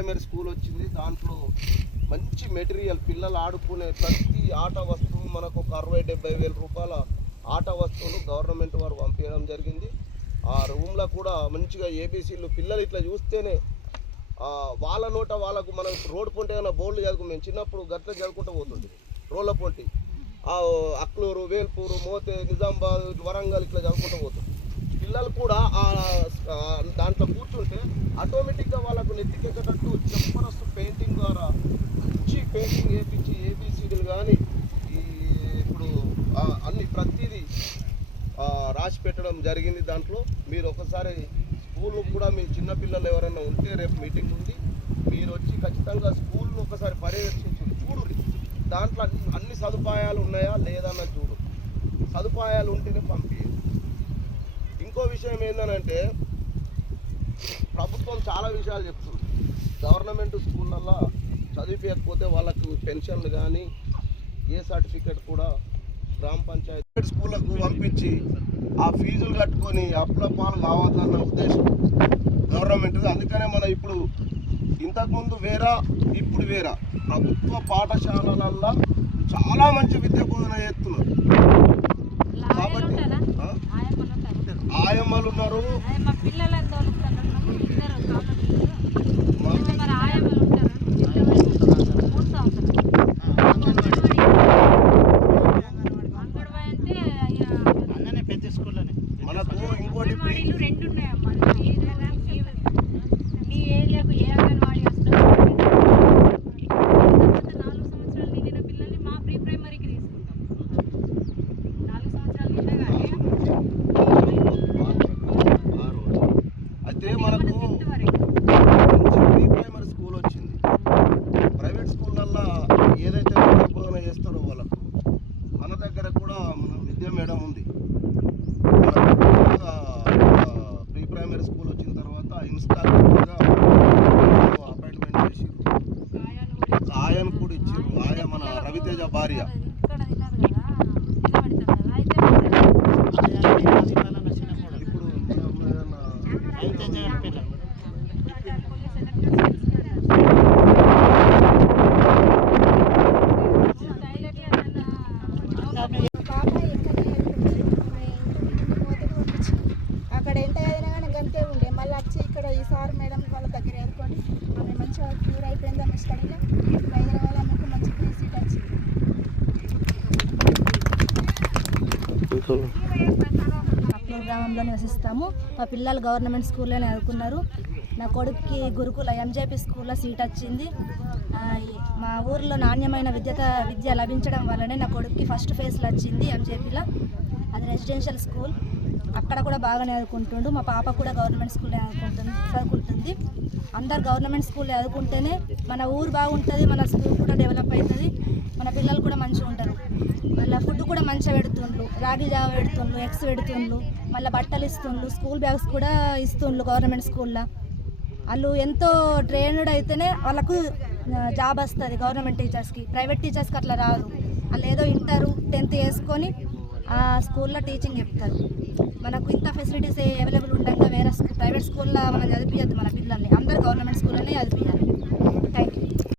Primary school వచ్చింది. దాంట్లో మంచి మెటీరియల్, పిల్లలు ఆడుకునే ప్రతి ఆట వస్తువు మనకు ఒక 60-70 వేల రూపాయల ఆట వస్తువులు గవర్నమెంట్ వారు పంపించడం జరిగింది. ఆ రూమ్లో కూడా మంచిగా ఏబీసీలు పిల్లలు ఇట్లా చూస్తేనే వాళ్ళ నోట వాళ్ళకు మనం రోడ్డు పొంటి ఏమైనా బోర్డులు చదువుకు మేము చిన్నప్పుడు గట్ల చదువుకుంటూ పోతుంది. రోడ్ల పొంటి అక్లూరు, వేల్పూరు, మోతే, నిజామాబాద్, వరంగల్ ఇట్లా చదువుకుంటూ పోతుంది. పిల్లలు కూడా దాంట్లో కూర్చుంటే ఆటోమేటిక్గా వాళ్ళకు నెత్తికెక్కేటట్టు జబర్దస్త్ పెయింటింగ్ ద్వారా మంచి పెయింటింగ్ వేయించి ఏబీసీడీలు కానీ ఇప్పుడు అన్ని ప్రతిదీ రాసి పెట్టడం జరిగింది. దాంట్లో మీరు ఒకసారి స్కూల్లో కూడా మీ చిన్నపిల్లలు ఎవరైనా ఉంటే రేపు మీటింగ్ ఉంది, మీరు వచ్చి ఖచ్చితంగా స్కూల్ను ఒకసారి పర్యవేక్షించి చూడు. దాంట్లో అన్ని సదుపాయాలు ఉన్నాయా లేదన్న చూడు. సదుపాయాలు ఉంటేనే పంపించండి. ఇంకో విషయం ఏంటంటే ప్రభుత్వం చాలా విషయాలు చెప్తుంది. గవర్నమెంట్ స్కూళ్ళల్లో చదివిపోయకపోతే వాళ్ళకు పెన్షన్లు కానీ ఏ సర్టిఫికెట్ కూడా గ్రామ పంచాయతీ స్కూళ్ళకు పంపించి ఆ ఫీజులు కట్టుకొని అప్లపాలు కావాలన్న ఉద్దేశం గవర్నమెంట్. అందుకనే మనం ఇప్పుడు ఇంతకుముందు వేరా ఇప్పుడు వేరా ప్రభుత్వ పాఠశాలలల్లో చాలా మంచి విద్య బోధన చేస్తున్నారు. కాబట్టి ఆయమ్మలు ఉన్నారు, మనకు ఇంకోటి అయితే మనకు మంచి ప్రీ ప్రైమరీ స్కూల్ వచ్చింది. ప్రైవేట్ స్కూళ్ళల్లో ఏదైతే విద్యా బోధన చేస్తారో వాళ్ళకు మన దగ్గర కూడా మన విద్యా మేడం ఉంది. ప్రీ ప్రైమరీ స్కూల్ వచ్చిన తర్వాత ఇన్స్టాల్మెంట్గా అపాయింట్మెంట్ చేసి ఆయను కూడా ఇచ్చారు. ఆయన మన రవితేజ భార్య. అక్కడ ఎంత అయినా కానీ గంతే ఉండే, మళ్ళీ వచ్చి ఇక్కడ ఈ సార్ మేడం వాళ్ళ దగ్గర ఏర్కొని ఆమె మంచిగా క్యూర్ అయిపోయింది. ఆమె స్టడీలో అయిన వల్ల ఆమెకు మంచి ఫ్రీ సీట్ వచ్చింది. అక్లూరు గ్రామంలో నివసిస్తాము. మా పిల్లలు గవర్నమెంట్ స్కూల్లోనే చదువుకున్నారు. నా కొడుక్కి గురుకుల ఎంజేపీ స్కూల్లో సీట్ వచ్చింది. మా ఊర్లో నాణ్యమైన విద్య లభించడం వల్లనే నా కొడుక్కి ఫస్ట్ ఫేజ్లో వచ్చింది ఎంజేపీలో. అది రెసిడెన్షియల్ స్కూల్, అక్కడ కూడా బాగానే చదువుకుంటుండు. మా పాప కూడా గవర్నమెంట్ స్కూల్లో చదువుకుంటుంది. అందరు గవర్నమెంట్ స్కూల్లో చదువుకుంటేనే మన ఊరు బాగుంటుంది, మన స్కూల్ కూడా డెవలప్ అవుతుంది, మన పిల్లలు కూడా మంచిగా ఉంటారు. మళ్ళీ ఫుడ్ కూడా మంచిగా పెడుతుండ్రు, రాగి జావ పెడుతుండ్రు, ఎగ్స్ పెడుతుండ్రు, మళ్ళీ బట్టలు ఇస్తుండ్రు, స్కూల్ బ్యాగ్స్ కూడా ఇస్తుండ్రు గవర్నమెంట్ స్కూల్లో. వాళ్ళు ఎంతో ట్రైన్డ్ అయితేనే వాళ్ళకు జాబ్ వస్తుంది గవర్నమెంట్ టీచర్స్కి. ప్రైవేట్ టీచర్స్కి అట్లా రాదు. వాళ్ళు ఏదో ఇంటర్ 10th వేసుకొని ఆ స్కూల్లో టీచింగ్ చెప్తారు. మనకు ఇంత ఫెసిలిటీస్ అవైలబుల్ ఉండగా వేరే ప్రైవేట్ స్కూల్లో మనం చదివించద్దు మన పిల్లల్ని. అందరూ గవర్నమెంట్ స్కూల్లోనే చదివించాలి. Thank you.